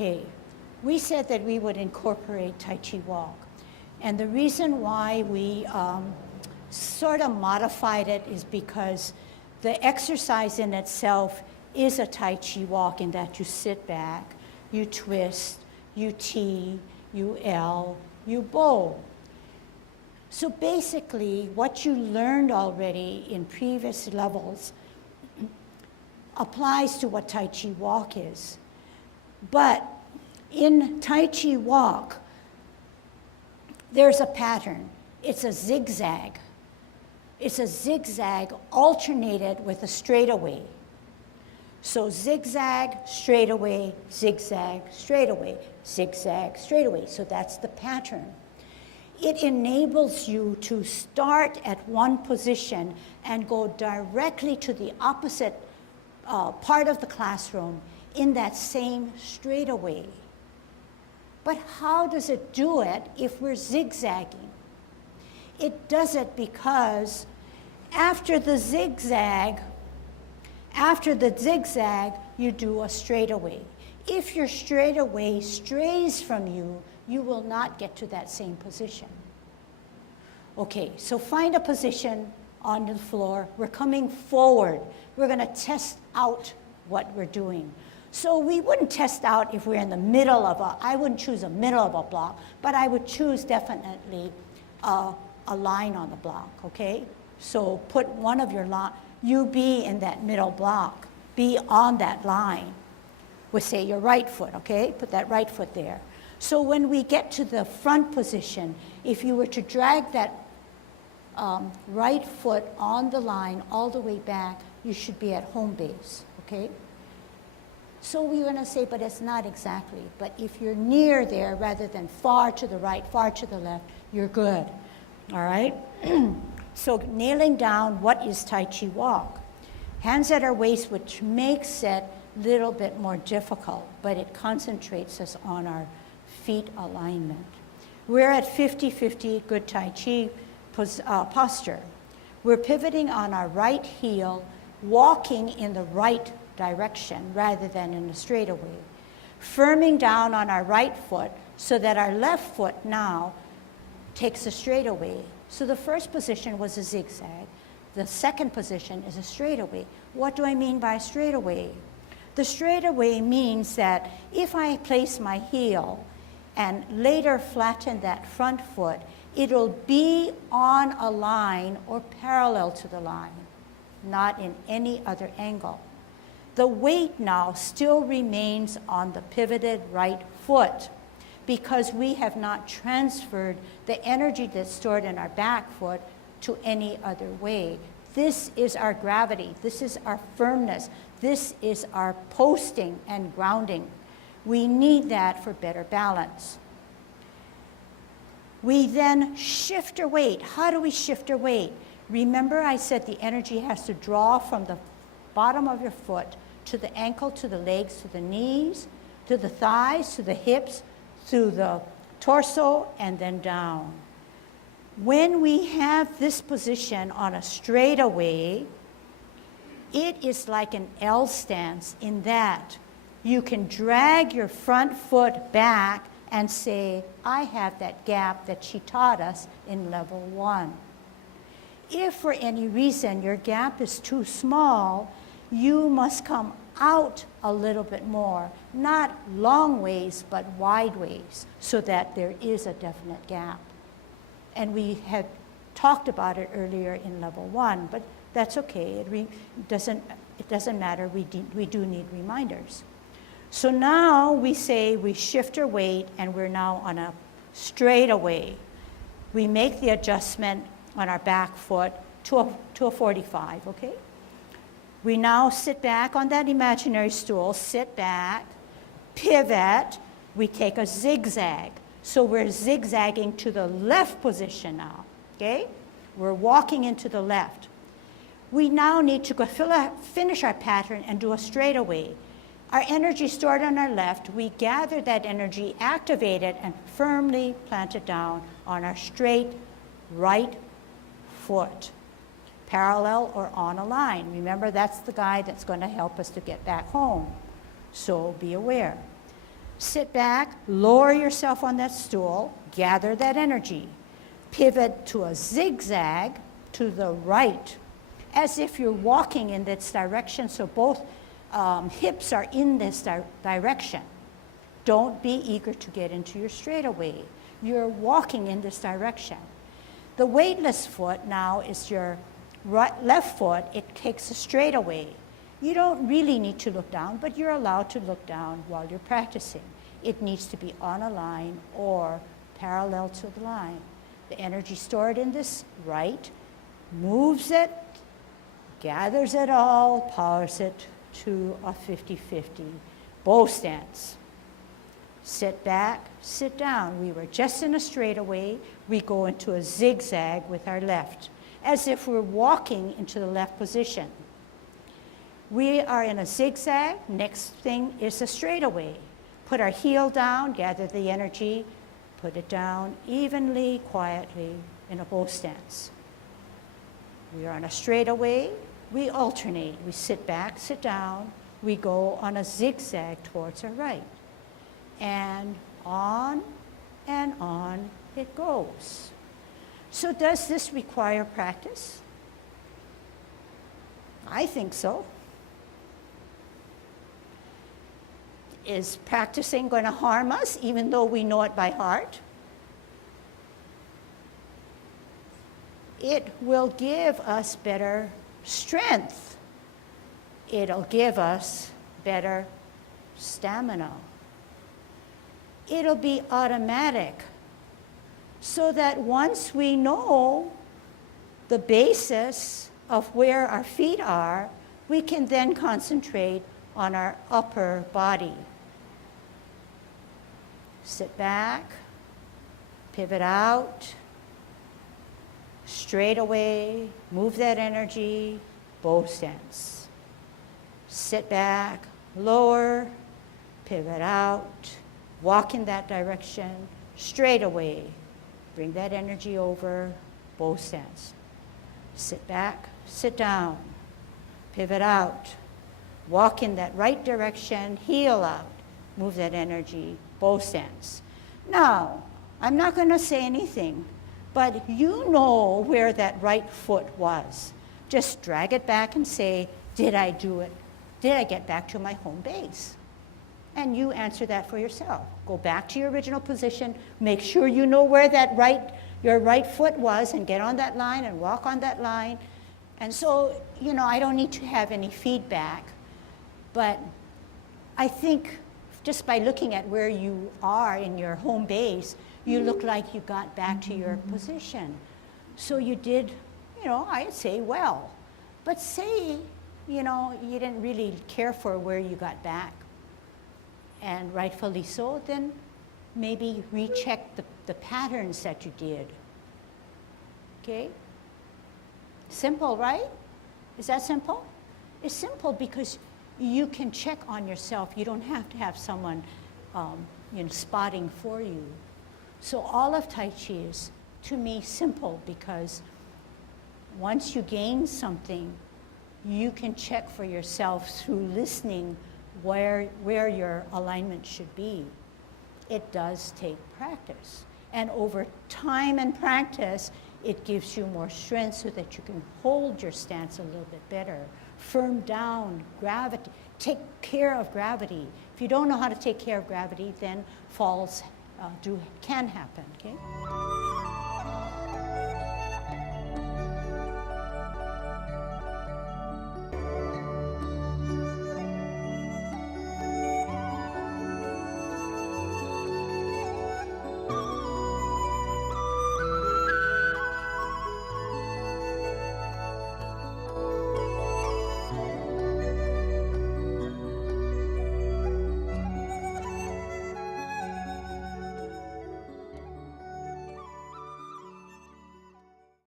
Okay, we said that we would incorporate Tai Chi Walk. And the reason why we sort of modified it is because the exercise in itself is a Tai Chi Walk in that you sit back, you twist, you T, you L, you bow. So basically, what you learned already in previous levels applies to what Tai Chi Walk is. But in Tai Chi Walk, there's a pattern. It's a zigzag. It's a zigzag alternated with a straightaway. So zigzag, straightaway, zigzag, straightaway, zigzag, straightaway. So that's the pattern. It enables you to start at one position and go directly to the opposite part of the classroom in that same straightaway. But how does it do it if we're zigzagging? It does it because after the zigzag, you do a straightaway. If your straightaway strays from you, you will not get to that same position. Okay, so find a position on the floor. We're coming forward. We're going to test out what we're doing. So we wouldn't test out if we're in the middle of I wouldn't choose a middle of a block, but I would choose definitely a line on the block, okay? So put one of your you be in that middle block, be on that line with, say, your right foot, okay? Put that right foot there. So when we get to the front position, if you were to drag that right foot on the line all the way back, you should be at home base, okay? So we're going to say, but it's not exactly. But if you're near there rather than far to the right, far to the left, you're good, all right? So nailing down what is Tai Chi Walk. Hands at our waist, which makes it a little bit more difficult, but it concentrates us on our feet alignment. We're at 50-50 good Tai Chi posture. We're pivoting on our right heel, walking in the right direction rather than in a straightaway. Firming down on our right foot so that our left foot now takes a straightaway. So the first position was a zigzag. The second position is a straightaway. What do I mean by straightaway? The straightaway means that if I place my heel and later flatten that front foot, it'll be on a line or parallel to the line, not in any other angle. The weight now still remains on the pivoted right foot because we have not transferred the energy that's stored in our back foot to any other way. This is our gravity. This is our firmness. This is our posting and grounding. We need that for better balance. We then shift our weight. How do we shift our weight? Remember I said the energy has to draw from the bottom of your foot to the ankle, to the legs, to the knees, to the thighs, to the hips, through the torso, and then down. When we have this position on a straightaway, it is like an L stance in that you can drag your front foot back and say, I have that gap that she taught us in level 1. If for any reason your gap is too small, you must come out a little bit more, not long ways, but wide ways, so that there is a definite gap. And we had talked about it earlier in level 1, but that's okay. It doesn't matter. We do need reminders. So now we say we shift our weight, and we're now on a straightaway. We make the adjustment on our back foot to a 45, okay? We now sit back on that imaginary stool, sit back, pivot, we take a zigzag. So we're zigzagging to the left position now, okay? We're walking into the left. We now need to go finish our pattern and do a straightaway. Our energy stored on our left, we gather that energy, activate it, and firmly plant it down on our straight right foot, parallel or on a line. Remember, that's the guide that's going to help us to get back home. So be aware. Sit back, lower yourself on that stool, gather that energy. Pivot to a zigzag to the right, as if you're walking in this direction, so both hips are in this direction. Don't be eager to get into your straightaway. You're walking in this direction. The weightless foot now is your left foot. It takes a straightaway. You don't really need to look down, but you're allowed to look down while you're practicing. It needs to be on a line or parallel to the line. The energy stored in this right moves it, gathers it all, powers it to a 50-50 bow stance. Sit back, sit down. We were just in a straightaway. We go into a zigzag with our left, as if we're walking into the left position. We are in a zigzag. Next thing is a straightaway. Put our heel down, gather the energy, put it down evenly, quietly in a bow stance. We are on a straightaway. We alternate. We sit back, sit down. We go on a zigzag towards our right. And on it goes. So does this require practice? I think so. Is practicing going to harm us, even though we know it by heart? It will give us better strength. It'll give us better stamina. It'll be automatic, so that once we know the basis of where our feet are, we can then concentrate on our upper body. Sit back, pivot out, straight away, move that energy, bow stance. Sit back, lower, pivot out, walk in that direction, straight away, bring that energy over, bow stance. Sit back, sit down, pivot out, walk in that right direction, heel out, move that energy, bow stance. Now, I'm not going to say anything, but you know where that right foot was. Just drag it back and say, did I do it? Did I get back to my home base? And you answer that for yourself. Go back to your original position, make sure you know where your right foot was, and get on that line and walk on that line. And so, I don't need to have any feedback, but I think just by looking at where you are in your home base, you look like you got back to your position. So you did, I'd say well. But say, you didn't really care for where you got back, and rightfully so, then maybe recheck the patterns that you did. Okay? Simple, right? Is that simple? It's simple because you can check on yourself. You don't have to have someone spotting for you. So all of Tai Chi is, to me, simple, because once you gain something, you can check for yourself through listening where your alignment should be. It does take practice. And over time and practice, it gives you more strength so that you can hold your stance a little bit better. Firm down gravity. Take care of gravity. If you don't know how to take care of gravity, then falls can happen, okay?